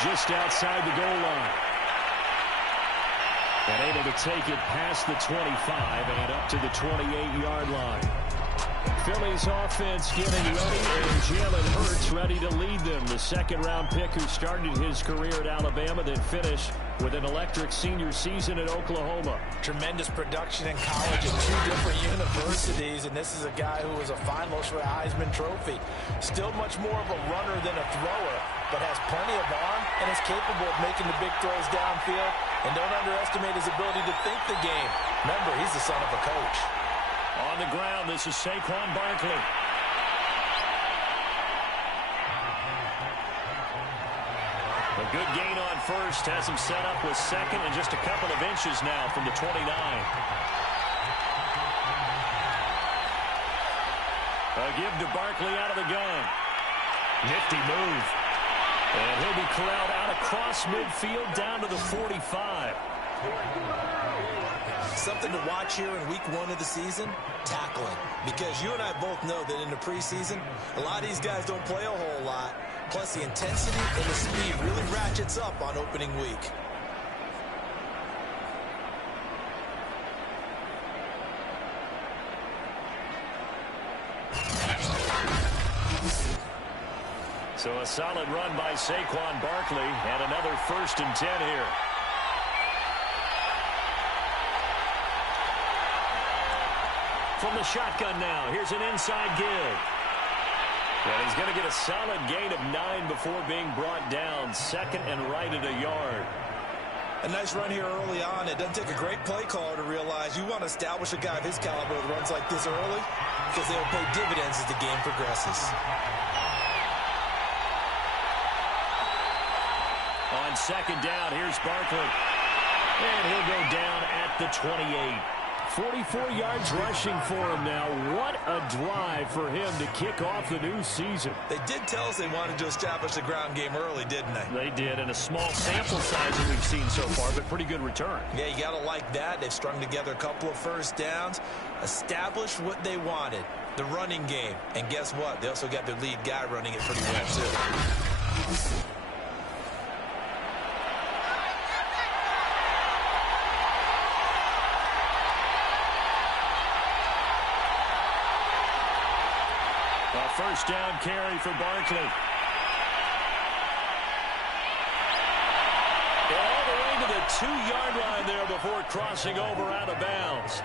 just outside the goal line. And able to take it past the 25 and up to the 28-yard line. Philly's offense getting ready, and Jalen Hurts ready to lead them. The second-round pick who started his career at Alabama, then finished with an electric senior season at Oklahoma. Tremendous production in college at two different universities, and this is a guy who was a finalist for the Heisman Trophy. Still much more of a runner than a thrower, but has plenty of arm and is capable of making the big throws downfield. And don't underestimate his ability to think the game. Remember, he's the son of a coach. On the ground, this is Saquon Barkley. A good gain on first has him set up with second and just a couple of inches now from the 29. A give to Barkley out of the gun. Nifty move. And he'll be corralled out across midfield down to the 45. Something to watch here in week 1 of the season, tackling. Because you and I both know that in the preseason, a lot of these guys don't play a whole lot. Plus the intensity and the speed really ratchets up on opening week. So a solid run by Saquon Barkley and another 1st and 10 here. From the shotgun now, here's an inside give. And he's going to get a solid gain of 9 before being brought down. Second and right at a yard. A nice run here early on. It doesn't take a great play caller to realize you want to establish a guy of his caliber with runs like this early because they'll pay dividends as the game progresses. On second down, here's Barkley. And he'll go down at the 28. 44 yards rushing for him now. What a drive for him to kick off the new season. They did tell us they wanted to establish the ground game early, didn't they? They did, and a small sample size that we've seen so far, but pretty good return. Yeah, you got to like that. They've strung together a couple of first downs, established what they wanted, the running game. And guess what? They also got their lead guy running it pretty well, too. First down carry for Barkley. All the way to the 2-yard line there before crossing over out of bounds.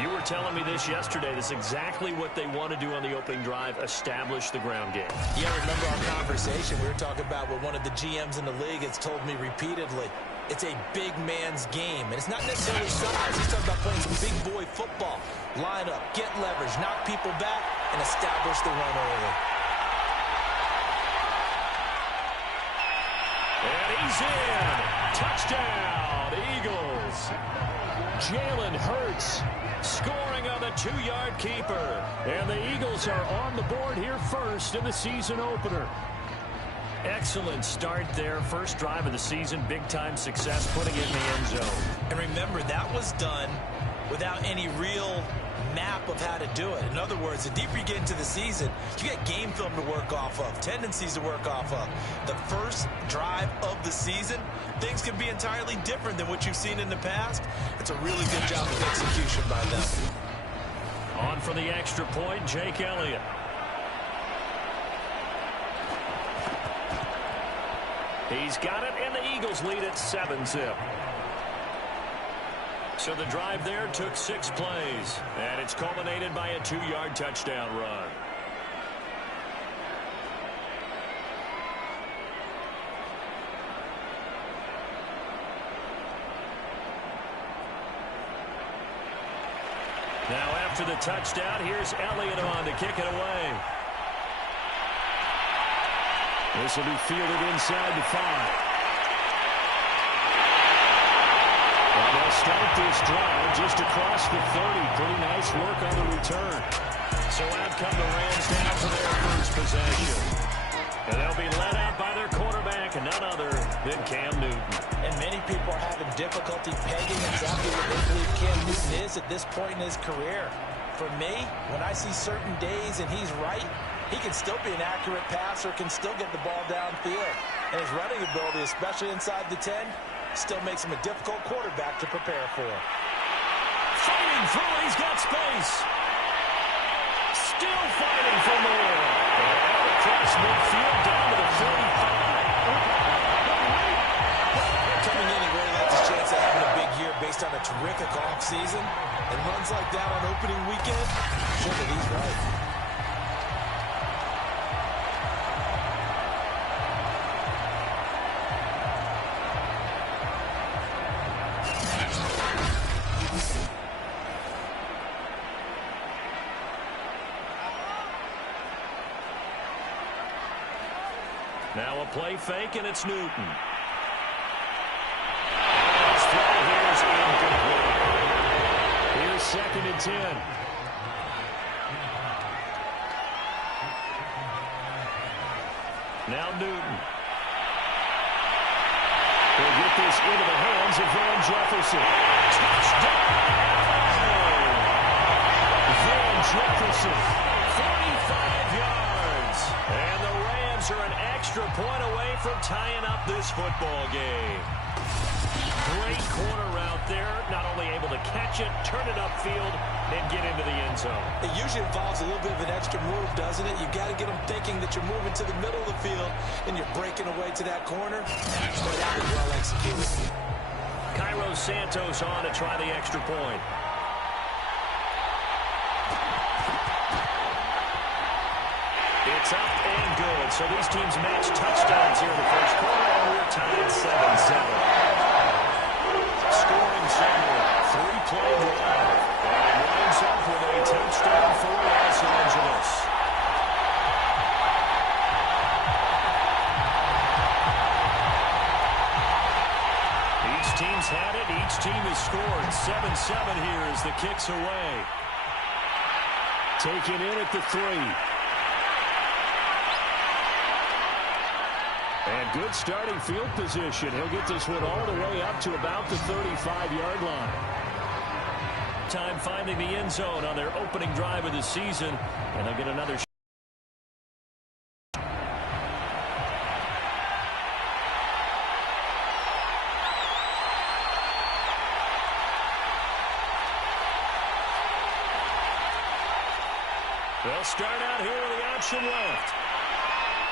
You were telling me this yesterday. This is exactly what they want to do on the opening drive, establish the ground game. Yeah, remember our conversation. We were talking about what one of the GMs in the league has told me repeatedly. It's a big man's game, and it's not necessarily size. He's talking about playing some big boy football. Line up, get leverage, knock people back, and establish the run early. And he's in. Touchdown, Eagles. Jalen Hurts scoring on the 2-yard keeper. And the Eagles are on the board here first in the season opener. Excellent start there. First drive of the season. Big-time success putting it in the end zone. And remember, that was done without any real map of how to do it. In other words, the deeper you get into the season, you get game film to work off of, tendencies to work off of. The first drive of the season, things can be entirely different than what you've seen in the past. It's a really good job of execution by them. On for the extra point, Jake Elliott. He's got it, and the Eagles lead at 7-zip. So the drive there took 6 plays, and it's culminated by a 2-yard touchdown run. Now after the touchdown, here's Elliott on to kick it away. This will be fielded inside the 5. And they'll start this drive just across the 30. Pretty nice work on the return. So out come the Rams down for their first possession. And they'll be led out by their quarterback, and none other than Cam Newton. And many people are having difficulty pegging exactly what they believe Cam Newton is at this point in his career. for me, when I see certain days and he's right, he can still be an accurate passer, can still get the ball downfield. And his running ability, especially inside the 10, still makes him a difficult quarterback to prepare for. Fighting through, he's got space. Still fighting for more. And across midfield down to the 45. Coming in, he really likes his chance of having a big year based on a terrific offseason. And runs like that on opening weekend, sure that he's right. Now a play fake, and it's Newton. His throw here is incomplete. Here's 2nd and 10. Now Newton. He'll get this into the hands of Van Jefferson. Touchdown! Van Jefferson, 45 yards. And the Rams are an extra point away from tying up this football game. Great corner route there. Not only able to catch it, turn it upfield, and get into the end zone. It usually involves a little bit of an extra move, doesn't it? You've got to get them thinking that you're moving to the middle of the field and you're breaking away to that corner. But that was well executed. Cairo Santos on to try the extra point. It's up and good. So these teams match touchdowns here in the first quarter, and we're tied 7-7. Scoring somewhere. 3-play drive. And it winds up with a touchdown for Los Angeles. Each team's had it. Each team has scored. 7-7 here as the kick's away. Taken in at the 3. And good starting field position. He'll get this one all the way up to about the 35-yard line. Time finding the end zone on their opening drive of the season. And they'll get another shot. They'll start out here with the option left.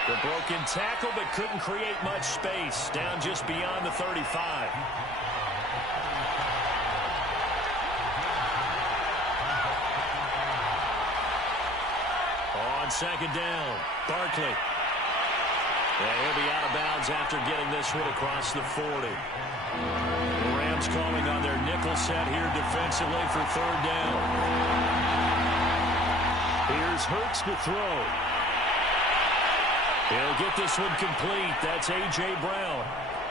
The broken tackle, but couldn't create much space. Down just beyond the 35. On 2nd down, Barkley. And he'll be out of bounds after getting this one across the 40. The Rams calling on their nickel set here defensively for 3rd down. Here's Hurts to throw. He'll get this one complete. That's A.J. Brown.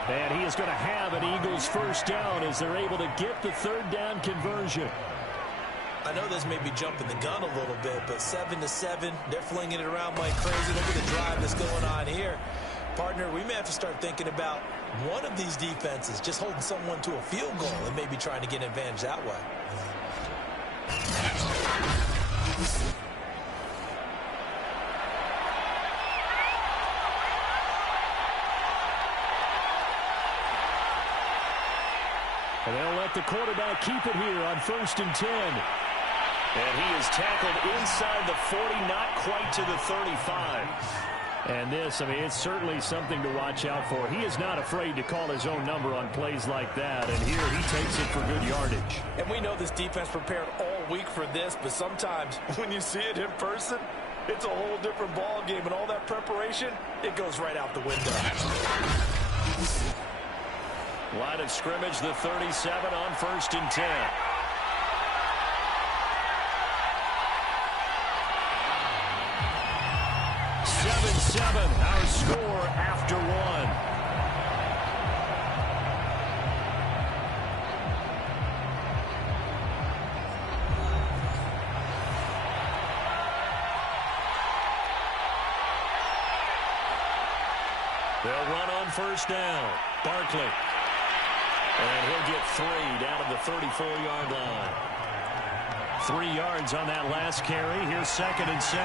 And he is going to have an Eagles first down as they're able to get the 3rd down conversion. I know this may be jumping the gun a little bit, but 7-7, they're flinging it around like crazy. Look at the drive that's going on here. Partner, we may have to start thinking about one of these defenses just holding someone to a field goal and maybe trying to get an advantage that way. And they'll let the quarterback keep it here on 1st and 10. And he is tackled inside the 40, not quite to the 35. And this, I mean, it's certainly something to watch out for. He is not afraid to call his own number on plays like that. And here he takes it for good yardage. And we know this defense prepared all week for this, but sometimes when you see it in person, it's a whole different ball game. And all that preparation, it goes right out the window. Line of scrimmage, the 37 on 1st and 10. Our score after 1. They'll run on 1st down. Barkley. And he'll get 3 down to the 34-yard line. 3 yards on that last carry. Here's 2nd and 7.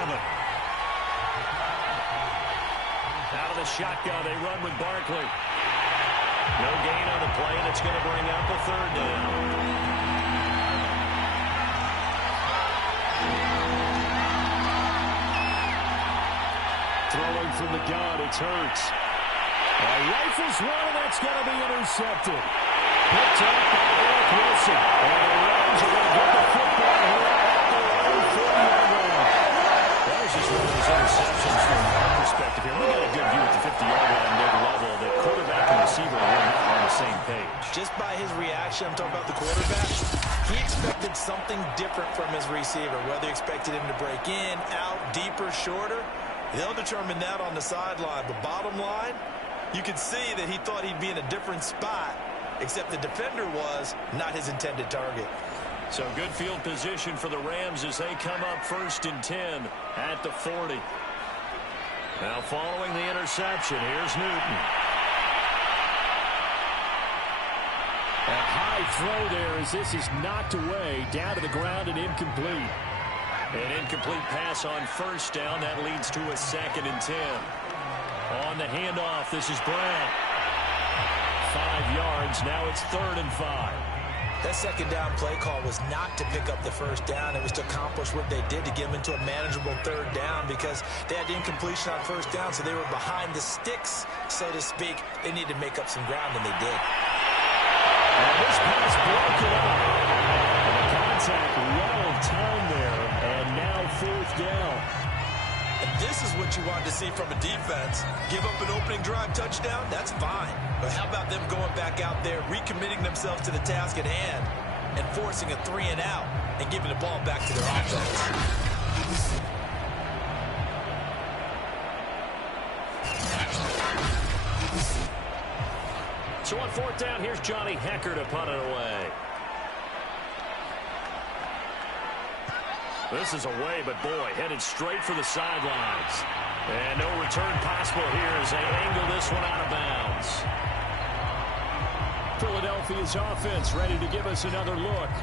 Out of the shotgun, they run with Barkley. No gain on the play, and it's going to bring up a 3rd down. Throwing from the gun, it's Hurts. Rifles one, and that's going to be intercepted. Picked up by Eric Wilson. And the Rams are going to get the football here at their own 40-yard line. That was just one of those interceptions from our perspective here. We got a good view at the 50-yard line mid-level. The quarterback and receiver were not on the same page. Just by his reaction, I'm talking about the quarterback, he expected something different from his receiver, whether he expected him to break in, out, deeper, shorter. They'll determine that on the sideline. But bottom line, you could see that he thought he'd be in a different spot, except the defender was not his intended target. So good field position for the Rams as they come up 1st and 10 at the 40. Now following the interception, here's Newton. A high throw there as this is knocked away, down to the ground and incomplete. An incomplete pass on 1st down. That leads to a 2nd and 10. On the handoff, this is Brown. 5 yards. Now it's 3rd and 5. That 2nd down play call was not to pick up the 1st down. It was to accomplish what they did to get them into a manageable 3rd down because they had the incompletion on 1st down, so they were behind the sticks, so to speak. They needed to make up some ground, and they did. And this pass broken up. And the contact well timed there, and now 4th down. And this is what you wanted to see from a defense. Give up an opening drive touchdown, that's fine. But how about them going back out there, recommitting themselves to the task at hand, and forcing a 3 and out, and giving the ball back to their offense. So on 4th down, here's Johnny Hecker to punt it away. This is away, but boy, headed straight for the sidelines. And no return possible here as they angle this one out of bounds. Philadelphia's offense ready to give us another look.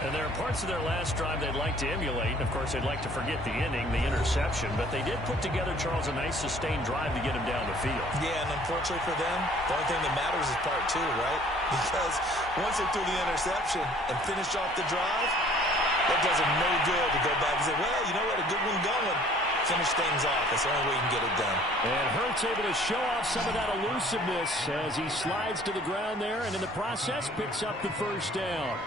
And there are parts of their last drive they'd like to emulate. Of course, they'd like to forget the ending, the interception. But they did put together, Charles, a nice sustained drive to get him down the field. Yeah, and unfortunately for them, the only thing that matters is part 2, right? Because once they threw the interception and finished off the drive, that does them no good to go back and say, well, you know what, a good one going. Finish things off. That's the only way you can get it done. And Hurts able to show off some of that elusiveness as he slides to the ground there and in the process picks up the 1st down.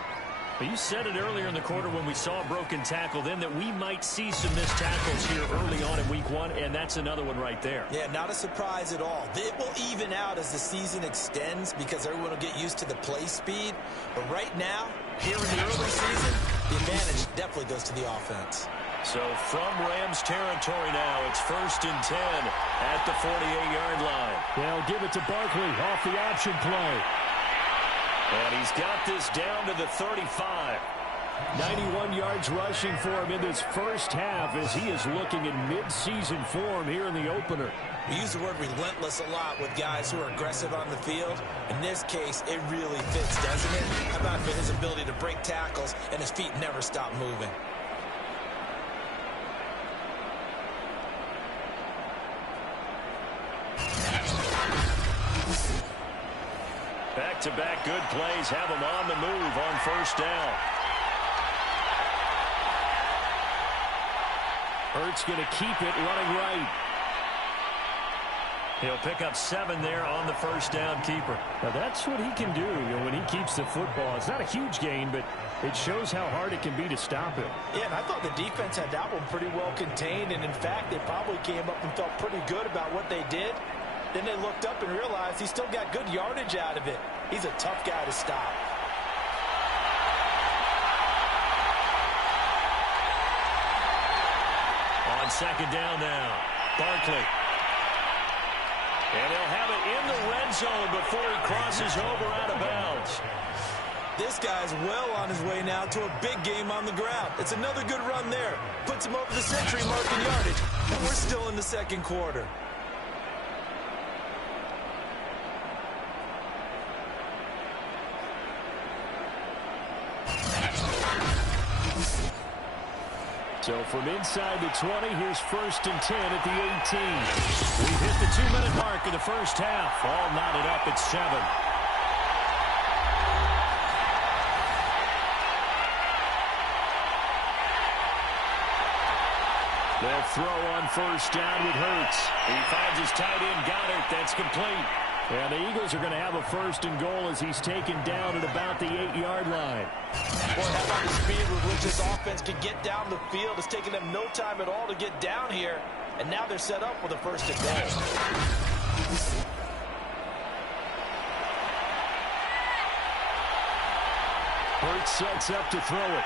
But you said it earlier in the quarter when we saw a broken tackle then that we might see some missed tackles here early on in week 1, and that's another one right there. Yeah, not a surprise at all. It will even out as the season extends because everyone will get used to the play speed. But right now, here in the early season, the advantage definitely goes to the offense. So from Rams territory now, it's 1st and 10 at the 48-yard line. They'll give it to Barkley off the option play. And he's got this down to the 35. 91 yards rushing for him in this first half as he is looking in mid-season form here in the opener. We use the word relentless a lot with guys who are aggressive on the field. In this case, it really fits, doesn't it? How about for his ability to break tackles and his feet never stop moving? Back-to-back good plays have him on the move on 1st down. Hurts going to keep it running right. He'll pick up 7 there on the 1st down keeper. Now that's what he can do, when he keeps the football. It's not a huge gain, but it shows how hard it can be to stop him. Yeah, and I thought the defense had that one pretty well contained, and in fact, they probably came up and felt pretty good about what they did. Then they looked up and realized he still got good yardage out of it. He's a tough guy to stop. On 2nd down now, Barkley. And they'll have it in the red zone before he crosses over out of bounds. This guy's well on his way now to a big game on the ground. It's another good run there. Puts him over the century mark in yardage. And we're still in the 2nd quarter. So from inside the 20, here's 1st and 10 at the 18. We've hit the 2-minute mark of the first half. All knotted up at 7. They'll throw on 1st down with Hurts. He finds his tight end, Goddard. That's complete. And the Eagles are going to have a 1st and goal as he's taken down at about the 8-yard line. Boy, how about the speed with which this offense can get down the field? It's taken them no time at all to get down here. And now they're set up with a 1st and goal. Hurts sets up to throw it.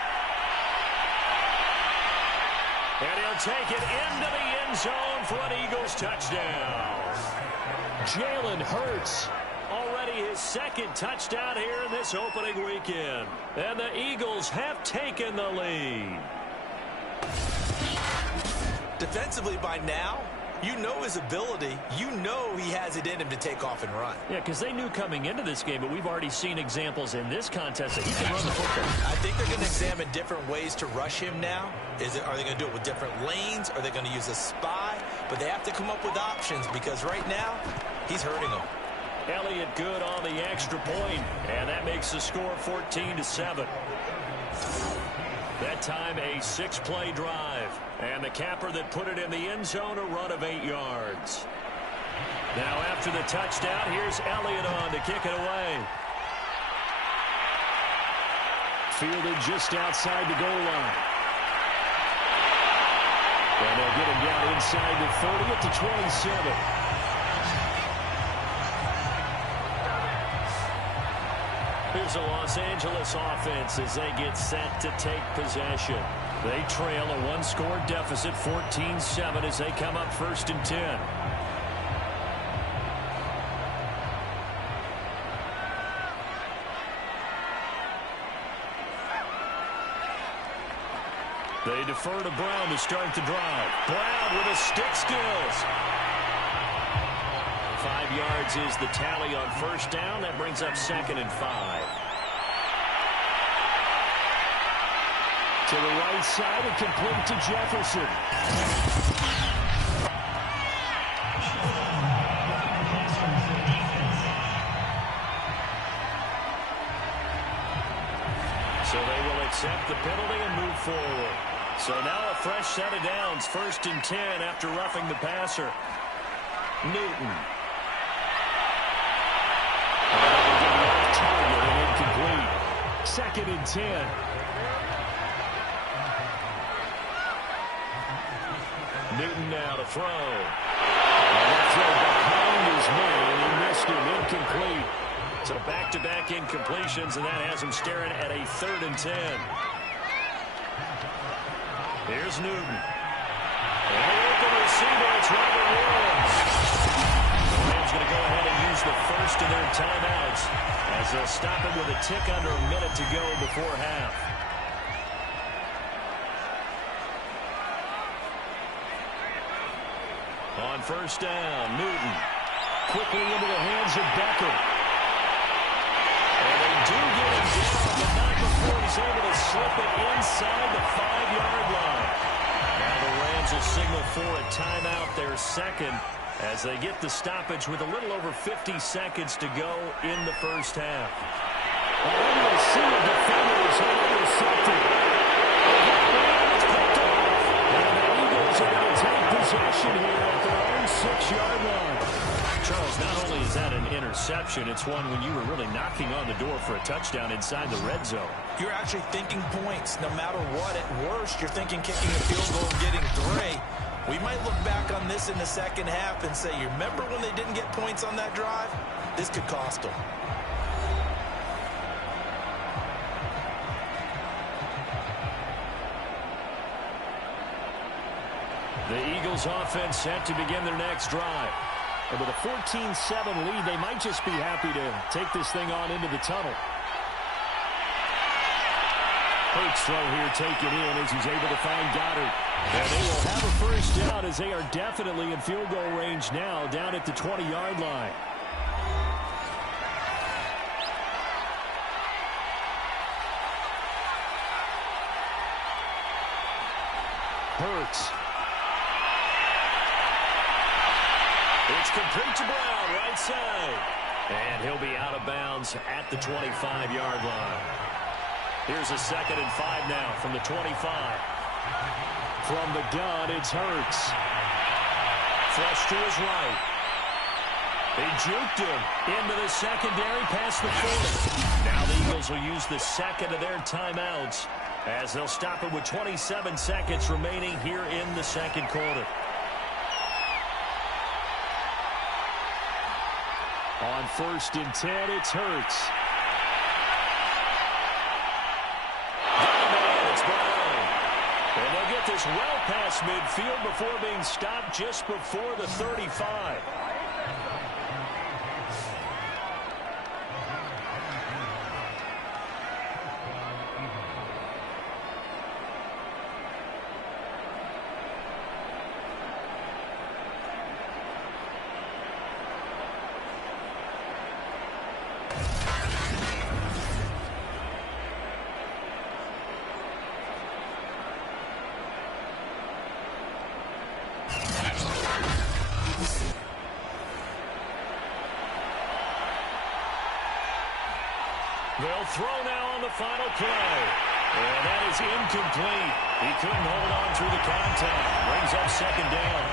And he'll take it into the end zone for an Eagles touchdown. Jalen Hurts, already his 2nd touchdown here in this opening weekend. And the Eagles have taken the lead. Defensively by now, you know his ability. You know he has it in him to take off and run. Yeah, because they knew coming into this game, but we've already seen examples in this contest that he can run the football. I think they're going to examine different ways to rush him now. Are they going to do it with different lanes? Are they going to use a spy? But they have to come up with options because right now, he's hurting them. Elliott good on the extra point, and that makes the score 14-7. That time a 6-play drive. And the capper that put it in the end zone, a run of 8 yards. Now after the touchdown, here's Elliott on to kick it away. Fielded just outside the goal line. And they'll get him down inside the 30 at the 27. Here's the Los Angeles offense as they get set to take possession. They trail a 1-score deficit, 14-7, as they come up 1st and 10. They defer to Brown to start the drive. Brown with his stick skills. 5 yards is the tally on 1st down. That brings up 2nd and 5. To the right side and complete to Jefferson. So they will accept the penalty and move forward. So now a fresh set of downs. 1st and 10 after roughing the passer. Newton. Target and incomplete. 2nd and 10. Newton now to throw. And that throw behind his man. He missed him. Incomplete. So back-to-back incompletions, and that has him staring at a 3rd and 10. Here's Newton. And the open receiver, it's Robert Woods. The Rams going to go ahead and use the first of their timeouts as they'll stop it with a tick under a minute to go before half. On 1st down, Newton quickly into the hands of Beckham. And they do get him down, but not before he's able to slip it inside the 5-yard line. Now the Rams will signal for a timeout, their 2nd, as they get the stoppage with a little over 50 seconds to go in the first half. And you'll see the defenders have intercepted. It's picked off. And the Eagles are going to take possession here at their own 6-yard line. Charles, not only is that an interception, it's one when you were really knocking on the door for a touchdown inside the red zone. You're actually thinking points no matter what. At worst, you're thinking kicking a field goal and getting 3. We might look back on this in the second half and say, you remember when they didn't get points on that drive? This could cost them. The Eagles offense set to begin their next drive. And with a 14-7 lead, they might just be happy to take this thing on into the tunnel. Hurts throw here taken in as he's able to find Goddard. And they will have a 1st down as they are definitely in field goal range now down at the 20-yard line. It's complete to Brown, right side. And he'll be out of bounds at the 25-yard line. Here's a 2nd and 5 now from the 25. From the gun, it's Hurts. Flush to his right. They juked him into the secondary past the 40. Now the Eagles will use the second of their timeouts as they'll stop it with 27 seconds remaining here in the second quarter. On 1st and 10, it's Hurts. It's Brown. And they'll get this well past midfield before being stopped just before the 35. They'll throw now on the final play. And that is incomplete. He couldn't hold on through the contact. Brings up 2nd down.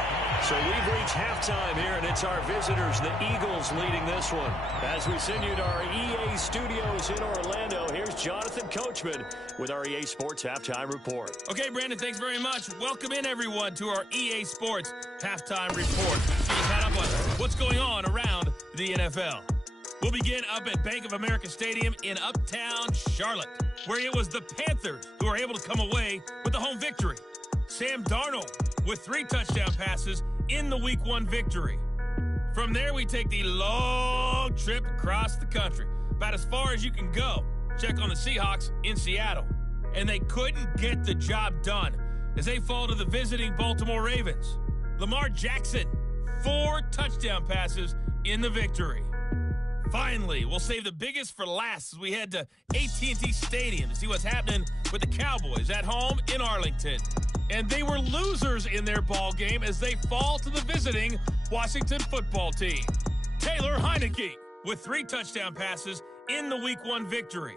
So we've reached halftime here, and it's our visitors, the Eagles, leading this one. As we send you to our EA studios in Orlando, here's Jonathan Coachman with our EA Sports Halftime Report. Okay, Brandon, thanks very much. Welcome in, everyone, to our EA Sports Halftime Report. So you caught up on what's going on around the NFL. We'll begin up at Bank of America Stadium in Uptown Charlotte, where it was the Panthers who were able to come away with the home victory. Sam Darnold with 3 touchdown passes in the Week 1 victory. From there, we take the long trip across the country, about as far as you can go. Check on the Seahawks in Seattle. And they couldn't get the job done as they fall to the visiting Baltimore Ravens. Lamar Jackson, 4 touchdown passes in the victory. Finally, we'll save the biggest for last as we head to AT&T Stadium to see what's happening with the Cowboys at home in Arlington. And they were losers in their ball game as they fall to the visiting Washington football team. Taylor Heineke with 3 touchdown passes in the Week 1 victory.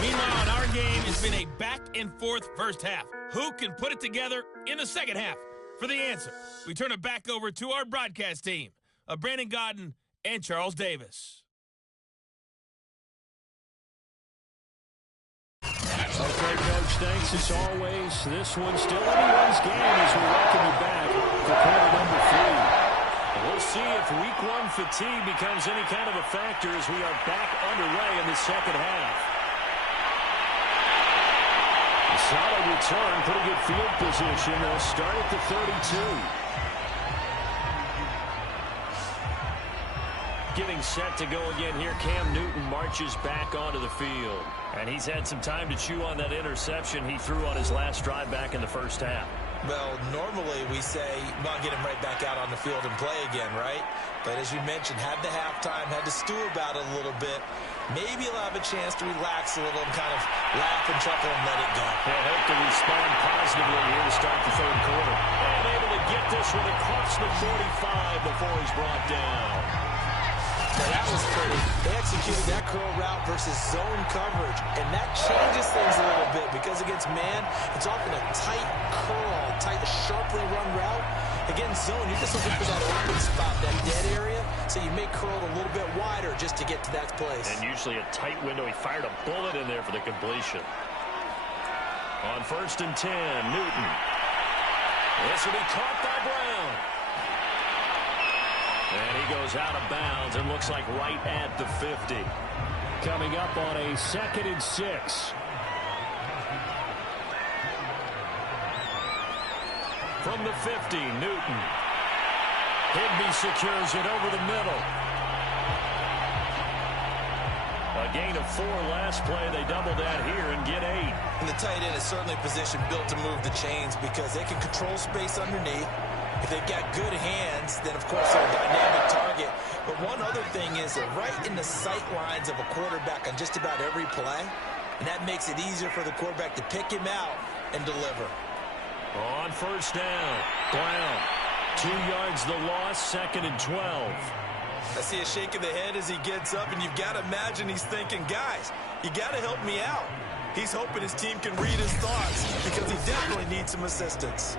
Meanwhile, in our game, it's been a back-and-forth first half. Who can put it together in the second half? For the answer, we turn it back over to our broadcast team of Brandon Godden and Charles Davis. Okay, Coach, thanks as always. This one's still anyone's game as we welcome you back for quarter number 3. We'll see if Week 1 fatigue becomes any kind of a factor as we are back underway in the second half. A solid return, pretty good field position. They'll start at the 32. Getting set to go again here, Cam Newton marches back onto the field. And he's had some time to chew on that interception he threw on his last drive back in the first half. Well, normally we say, well, get him right back out on the field and play again, right? But as you mentioned, had the halftime, had to stew about it a little bit. Maybe he'll have a chance to relax a little and kind of laugh and chuckle and let it go. He'll hope to respond positively here to start the third quarter. And able to get this one across the 45 before he's brought down. Now that was pretty. They executed that curl route versus zone coverage, and that changes things a little bit because against man, it's often a tight curl, tight, sharply run route. Against zone, you're just looking for that open spot, that dead area, so you may curl it a little bit wider just to get to that place. And usually a tight window. He fired a bullet in there for the completion. On 1st and 10, Newton. This will be caught by Brown. And he goes out of bounds and looks like right at the 50. Coming up on a 2nd and 6. From the 50, Newton. Higbee secures it over the middle. A gain of 4 last play. They double that here and get 8. And the tight end is certainly a position built to move the chains because they can control space underneath. If they've got good hands, then, of course, they're a dynamic target. But one other thing is they're right in the sight lines of a quarterback on just about every play, and that makes it easier for the quarterback to pick him out and deliver. On 1st down, Brown. 2 yards the loss, 2nd and 12. I see a shake of the head as he gets up, and you've got to imagine he's thinking, guys, you got to help me out. He's hoping his team can read his thoughts because he definitely needs some assistance.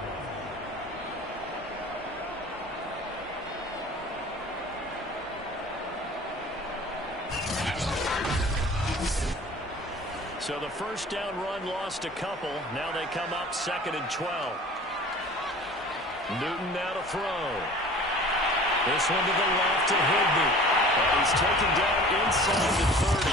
So the first down run lost a couple. Now they come up 2nd and 12. Newton now to throw. This one to the left to Higbee. And he's taken down inside the 30.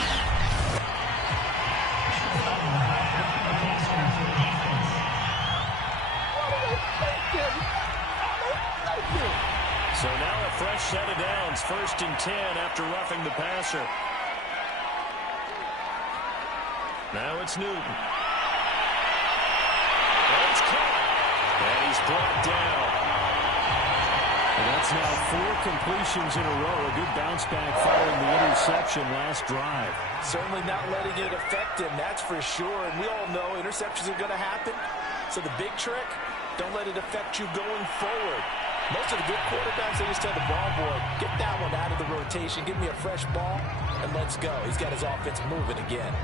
So now a fresh set of downs. 1st and 10 after roughing the passer. Now it's Newton. And it's caught. And he's brought down. And that's now 4 completions in a row. A good bounce back following the interception last drive. Certainly not letting it affect him, that's for sure. And we all know interceptions are going to happen. So the big trick, don't let it affect you going forward. Most of the good quarterbacks, they just tell the ball boy, get that one out of the rotation, give me a fresh ball, and let's go. He's got his offense moving again.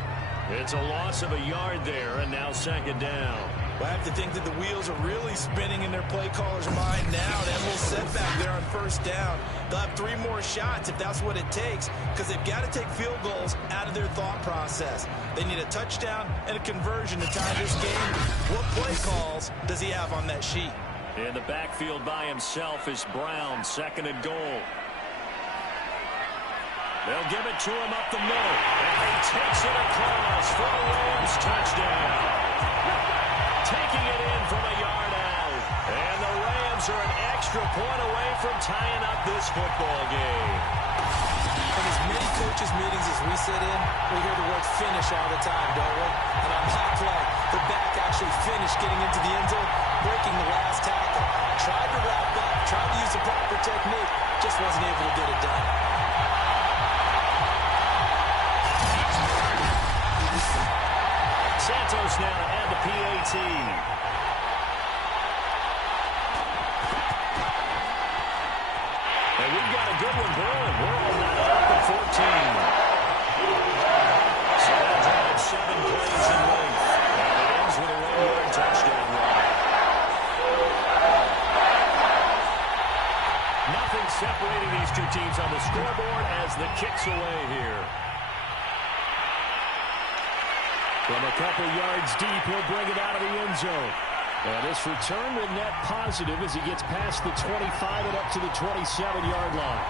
It's a loss of a yard there, and now 2nd down. Well, I have to think that the wheels are really spinning in their play caller's mind now. That little setback there on 1st down. They'll have 3 more shots if that's what it takes, because they've got to take field goals out of their thought process. They need a touchdown and a conversion to tie this game. What play calls does he have on that sheet? In the backfield by himself is Brown, 2nd and goal. They'll give it to him up the middle. And he takes it across for a Rams touchdown. Taking it in from a yard out. And the Rams are an extra point away from tying up this football game. In as many coaches' meetings as we sit in, we hear the word finish all the time, don't we? And on that play, the back actually finished getting into the end zone, breaking the last tackle. Tried to wrap up, tried to use the proper technique, just wasn't able to get it done. Santos now to add the PAT. And we've got a good one brewing. We're all now up at 14. So that drive 7 plays in length. And it ends with a 1-yard touchdown run. Nothing separating these two teams on the scoreboard as the kick's away here. From a couple yards deep, he'll bring it out of the end zone. And this return will net positive as he gets past the 25 and up to the 27-yard line.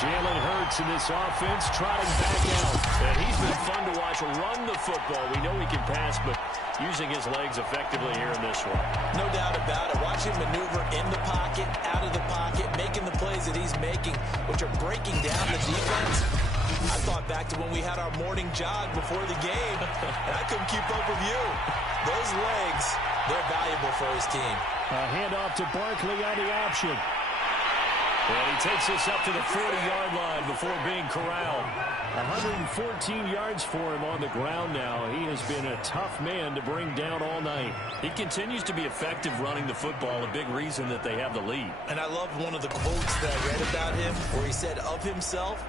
Jalen Hurts in this offense trotting back out. And he's been fun to watch run the football. We know he can pass, but using his legs effectively here in this one. No doubt about it. Watch him maneuver in the pocket, out of the pocket, making the plays that he's making, which are breaking down the defense. I thought back to when we had our morning jog before the game, and I couldn't keep up with you. Those legs, they're valuable for his team. A handoff to Barkley on the option. And he takes this up to the 40-yard line before being corralled. 114 yards for him on the ground now. He has been a tough man to bring down all night. He continues to be effective running the football, a big reason that they have the lead. And I love one of the quotes that I read about him where he said of himself,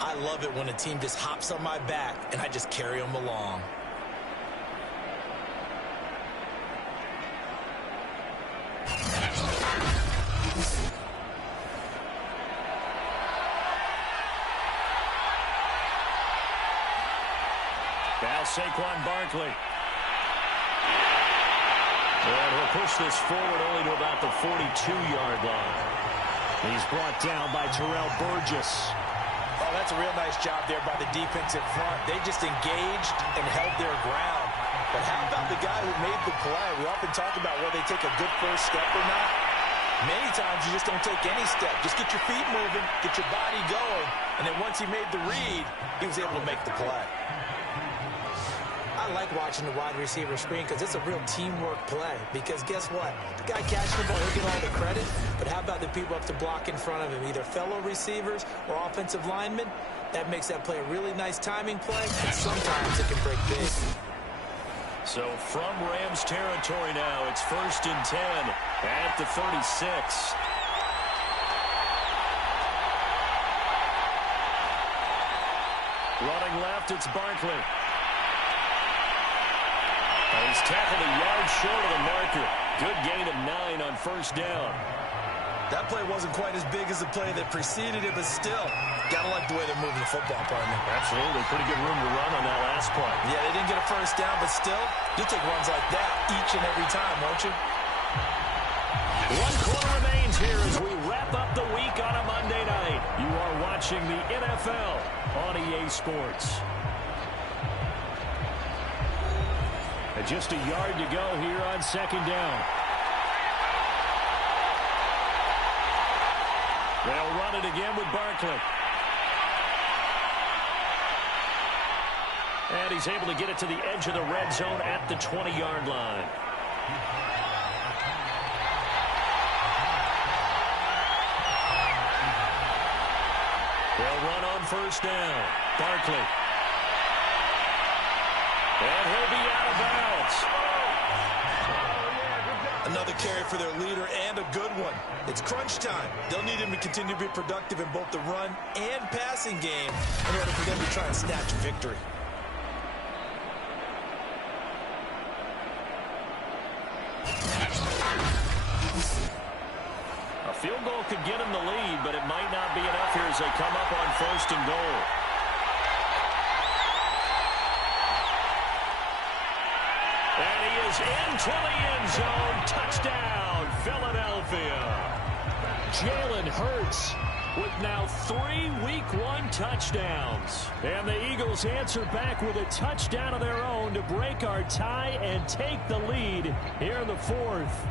I love it when a team just hops on my back and I just carry them along. Now Saquon Barkley. And he'll push this forward only to about the 42-yard line. He's brought down by Terrell Burgess. Oh, that's a real nice job there by the defensive front. They just engaged and held their ground. But how about the guy who made the play? We often talk about whether they take a good first step or not. Many times you just don't take any step. Just get your feet moving, get your body going, and then once he made the read, he was able to make the play. I like watching the wide receiver screen because it's a real teamwork play. Because guess what? The guy catching the ball, he'll get all the credit. But how about the people up to block in front of him, either fellow receivers or offensive linemen? That makes that play a really nice timing play, and sometimes it can break big. So from Rams territory now, it's 1st and 10 at the 36. left, it's Barkley. He's tackled a yard short of the marker. Good gain of 9 on first down. That play wasn't quite as big as the play that preceded it, but still, gotta like the way they're moving the football, partner. Absolutely. Pretty good room to run on that last play. Yeah, they didn't get a first down, but still, you'll take runs like that each and every time, won't you? 1 quarter remains here as we wrap up the week on a Monday night. You are watching the NFL on EA Sports. And just a yard to go here on second down. They'll run it again with Barkley. And he's able to get it to the edge of the red zone at the 20-yard line. They'll run on first down. Barkley. And he'll be out of bounds. Another carry for their leader and a good one. It's crunch time. They'll need him to continue to be productive in both the run and passing game in order for them to try and snatch victory. A field goal could get him the lead, but it might not be enough here as they come up on first and goal. And he is into the end zone. Touchdown, Philadelphia. Jalen Hurts with now 3 Week 1 touchdowns. And the Eagles answer back with a touchdown of their own to break our tie and take the lead here in the fourth.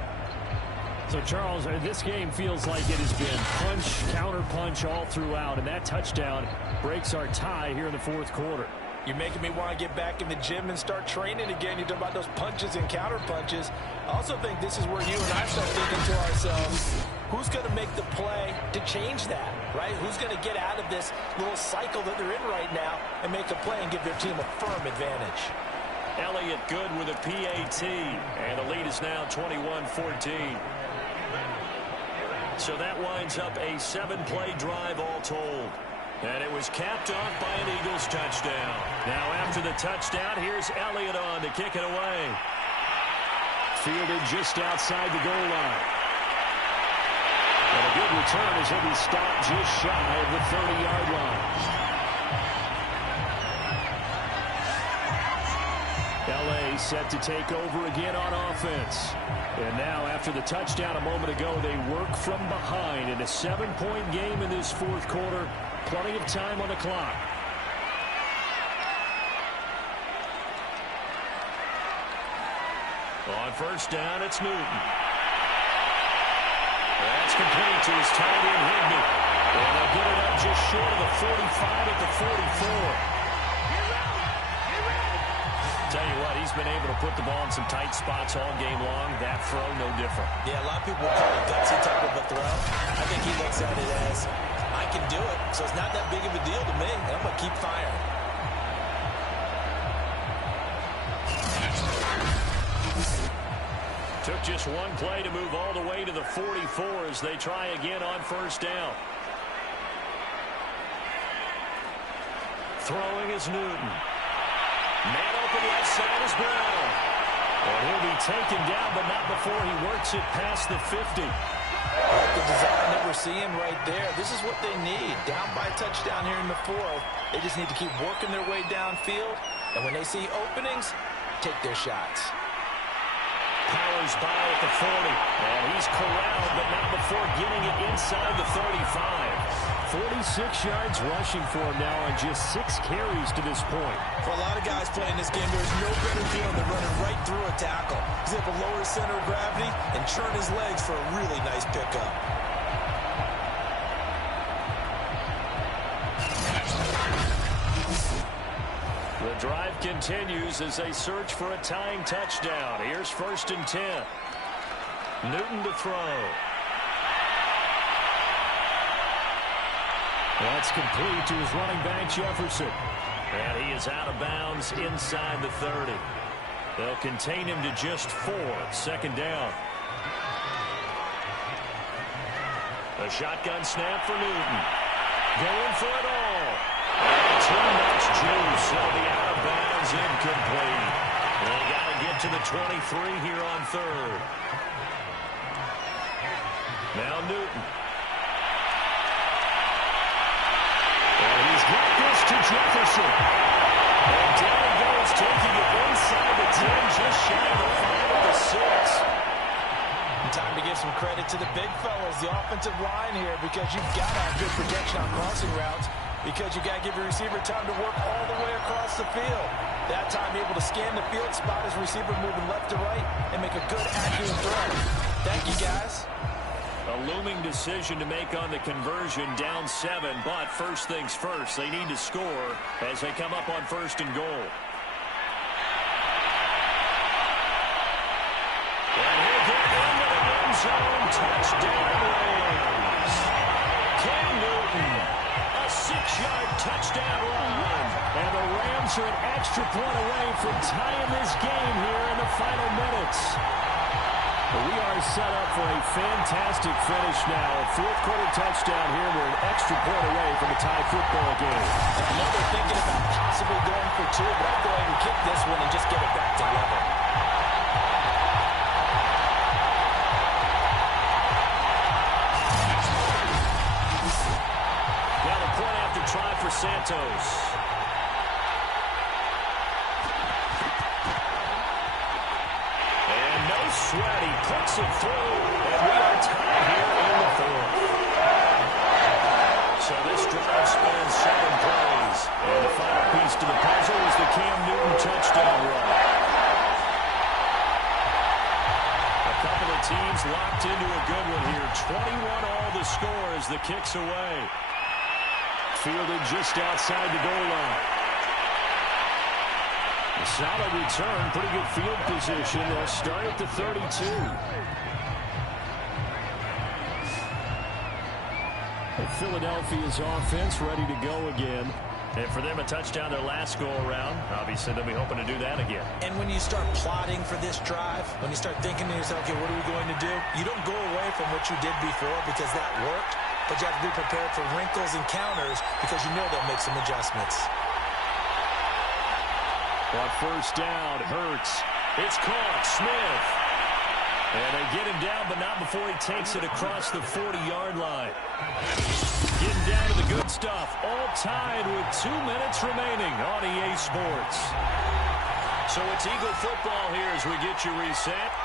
So, Charles, this game feels like it has been punch, counter-punch all throughout, and that touchdown breaks our tie here in the fourth quarter. You're making me want to get back in the gym and start training again. You're talking about those punches and counter-punches. I also think this is where you and I start thinking to ourselves, who's going to make the play to change that, right? Who's going to get out of this little cycle that they're in right now and make a play and give their team a firm advantage? Elliott good with a PAT, and the lead is now 21-14. So that winds up a 7-play drive all told. And it was capped off by an Eagles touchdown. Now after the touchdown, here's Elliott on to kick it away. Fielded just outside the goal line. And a good return as he'll be stopped just shy of the 30-yard line. L.A. set to take over again on offense. And now after the touchdown a moment ago, they work from behind in a 7-point game in this fourth quarter. Plenty of time on the clock. On first down, it's Newton. That's complete to his tight end, Higbee. And they'll get it up just short of the 45 at the 44. Tell you what, he's been able to put the ball in some tight spots all game long. That throw, no different. Yeah, a lot of people will call it gutsy type of a throw. I think he looks at it as, I can do it, so it's not that big of a deal to me. I'm going to keep firing. Took just one play to move all the way to the 44 as they try again on first down. Throwing is Newton. Man open left side is Brown. And he'll be taken down, but not before he works it past the 50. The design that we're seeing right there, this is what they need. Down by a touchdown here in the fourth. They just need to keep working their way downfield. And when they see openings, take their shots. Powers by at the 40. And he's corralled, but not before getting it inside the 35. 46 yards rushing for him now on just 6 carries to this point. For a lot of guys playing this game, there's no better feeling than running right through a tackle. He's able to lower his center of gravity and churn his legs for a really nice pickup. The drive continues as they search for a tying touchdown. Here's first and 10. Newton to throw. That's complete to his running back, Jefferson. And he is out of bounds inside the 30. They'll contain him to just 4. Second down. A shotgun snap for Newton. Going for it all. And it's too much juice. It'll be out of bounds, incomplete. They got to get to the 23 here on third. Now Newton. And he's got this to Jefferson. And down he goes, taking it inside the 10, just shy of the 5 of the 6. Time to give some credit to the big fellas, the offensive line here, because you've got to have good protection on crossing routes, because you've got to give your receiver time to work all the way across the field. That time able to scan the field, spot his receiver moving left to right, and make a good, accurate throw. Thank you, guys. A looming decision to make on the conversion, down 7, but first things first, they need to score as they come up on 1st and goal. And he'll get into the end zone, touchdown Rams. Cam Newton, a 6-yard touchdown run, and the Rams are an extra point away from tying this game here in the final minutes. We are set up for a fantastic finish now. A fourth-quarter touchdown here. We're an extra point away from a tie football game. I know they're thinking about possibly going for 2, but I'll go ahead and kick this one and just get it back to level. Now the point after try for Santos. Sweat, he puts it through, and we are tied here in the 4th. So this drive spans 7 plays, and the final piece to the puzzle is the Cam Newton touchdown run. A couple of teams locked into a good one here. 21 all the score as the kick's away. Fielded just outside the goal line. A solid return, pretty good field position. They'll start at the 32. Philadelphia's offense ready to go again. And for them, a touchdown their last go-around. Obviously, they'll be hoping to do that again. And when you start plotting for this drive, when you start thinking to yourself, okay, what are we going to do? You don't go away from what you did before because that worked, but you have to be prepared for wrinkles and counters because you know they'll make some adjustments. On first down, Hurts. It's caught. Smith. And they get him down, but not before he takes it across the 40-yard line. Getting down to the good stuff. All tied with 2 minutes remaining on EA Sports. So it's Eagle football here as we get you reset.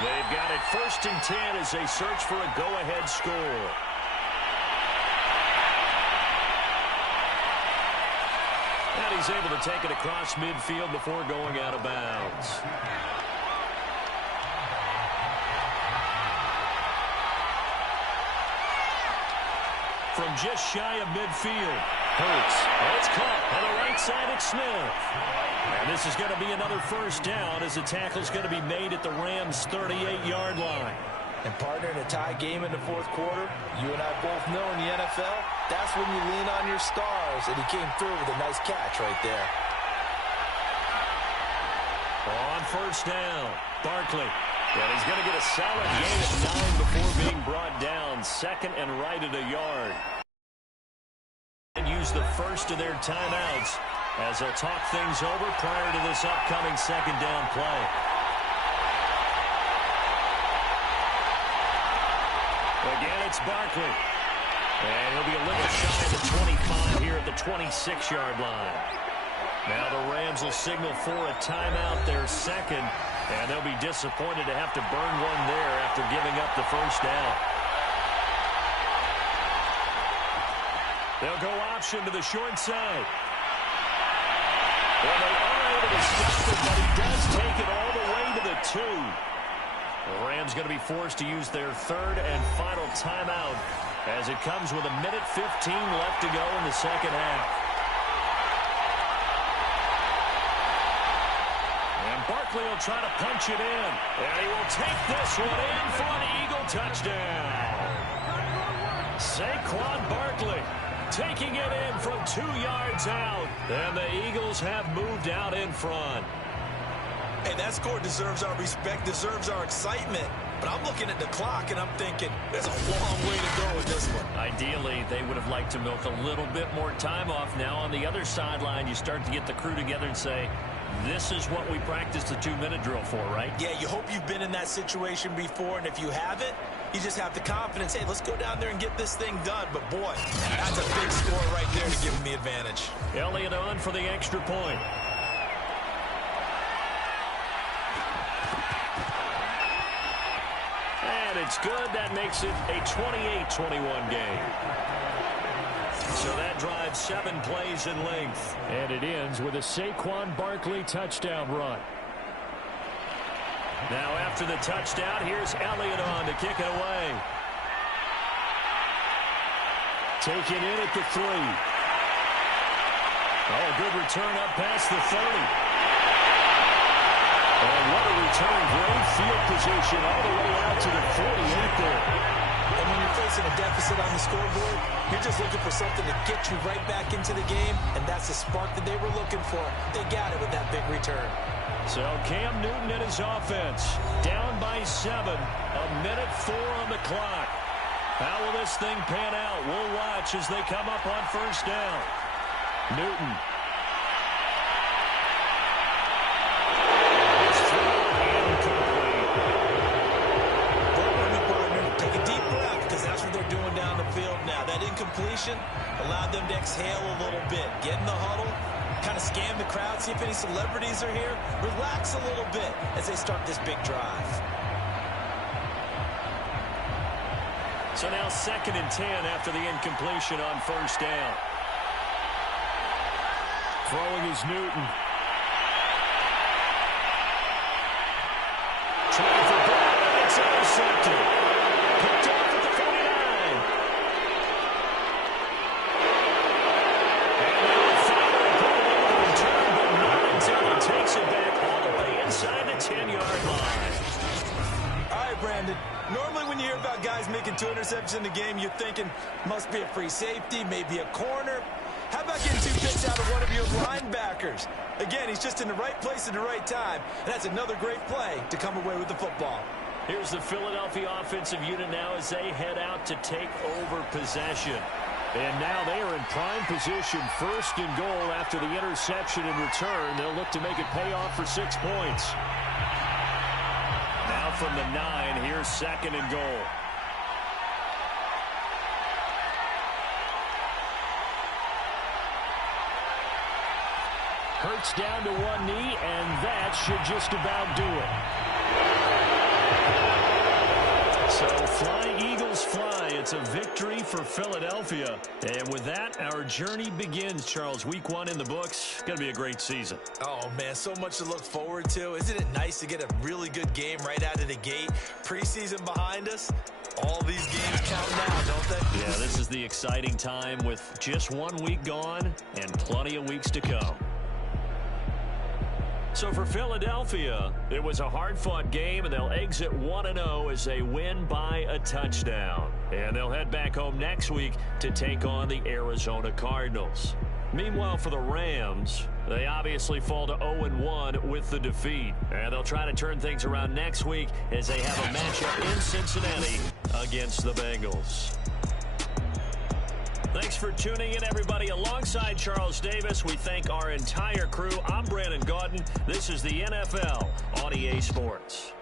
They've got it 1st and 10 as they search for a go-ahead score. And he's able to take it across midfield before going out of bounds. From just shy of midfield, Hurts. And it's caught on the right side at Smith. And this is going to be another first down as the tackle's going to be made at the Rams' 38-yard line. And partner, in a tie game in the 4th quarter, you and I both know in the NFL, that's when you lean on your stars, and he came through with a nice catch right there. On first down, Barkley. And he's going to get a solid gain at 9 before being brought down. 2nd and right at a yard. And use the first of their timeouts as they'll talk things over prior to this upcoming 2nd down play. Again, it's Barkley. And he'll be a little shy of the 25 here at the 26-yard line. Now the Rams will signal for a timeout, their 2nd, and they'll be disappointed to have to burn one there after giving up the first down. They'll go option to the short side. Well, they are able to stop it, but he does take it all the way to the 2. The Rams going to be forced to use their 3rd and final timeout as it comes with 1:15 left to go in the 2nd half. And Barkley will try to punch it in. And he will take this one in for an Eagle touchdown. Saquon Barkley taking it in from 2 yards out. And the Eagles have moved out in front. Hey, that score deserves our respect, deserves our excitement. But I'm looking at the clock, and I'm thinking, there's a long way to go with this one. Ideally, they would have liked to milk a little bit more time off. Now on the other sideline, you start to get the crew together and say, this is what we practiced the 2-minute drill for, right? Yeah, you hope you've been in that situation before, and if you haven't, you just have the confidence, hey, let's go down there and get this thing done. But, boy, that's a big score right there to give them the advantage. Elliott on for the extra point. And it's good. That makes it a 28-21 game. So that drives 7 plays in length. And it ends with a Saquon Barkley touchdown run. Now after the touchdown, here's Elliott on to kick it away. Taken in at the 3. Oh, good return up past the 30. And what a return. Great field position all the way out to the 48 there. And when you're facing a deficit on the scoreboard, you're just looking for something to get you right back into the game, and that's the spark that they were looking for. They got it with that big return. So Cam Newton and his offense down by 7. A minute 4 on the clock. How will this thing pan out? We'll watch as they come up on first down. Newton. It's thrown incomplete. Don't worry, partner. Take a deep breath, because that's what they're doing down the field now. That incompletion allowed them to exhale a little bit. Get in the huddle. Kind of scan the crowd, see if any celebrities are here. Relax a little bit as they start this big drive. So now 2nd and 10 after the incompletion on first down. Throwing is Newton. Trying for Brown, and it's intercepted. Picked off at the 49. Takes it back all the way inside the 10-yard line. All right, Brandon. Normally when you hear about guys making 2 interceptions in the game, you're thinking must be a free safety, maybe a corner. How about getting 2 picks out of one of your linebackers? Again, he's just in the right place at the right time, and that's another great play to come away with the football. Here's the Philadelphia offensive unit now as they head out to take over possession. And now they are in prime position, 1st and goal after the interception and return. They'll look to make it pay off for 6 points. Now from the 9, here's 2nd and goal. Hurts down to one knee, and that should just about do it. So fly, Eagles, fly. It's a victory for Philadelphia. And with that, our journey begins, Charles. Week 1 in the books. Going to be a great season. Oh, man, so much to look forward to. Isn't it nice to get a really good game right out of the gate? Preseason behind us. All these games count now, don't they? Yeah, this is the exciting time with just 1 week gone and plenty of weeks to come. So for Philadelphia, it was a hard-fought game, and they'll exit 1-0 as they win by a touchdown. And they'll head back home next week to take on the Arizona Cardinals. Meanwhile, for the Rams, they obviously fall to 0-1 with the defeat. And they'll try to turn things around next week as they have a matchup in Cincinnati against the Bengals. Thanks for tuning in, everybody. Alongside Charles Davis, we thank our entire crew. I'm Brandon Gaudin. This is the NFL on EA Sports.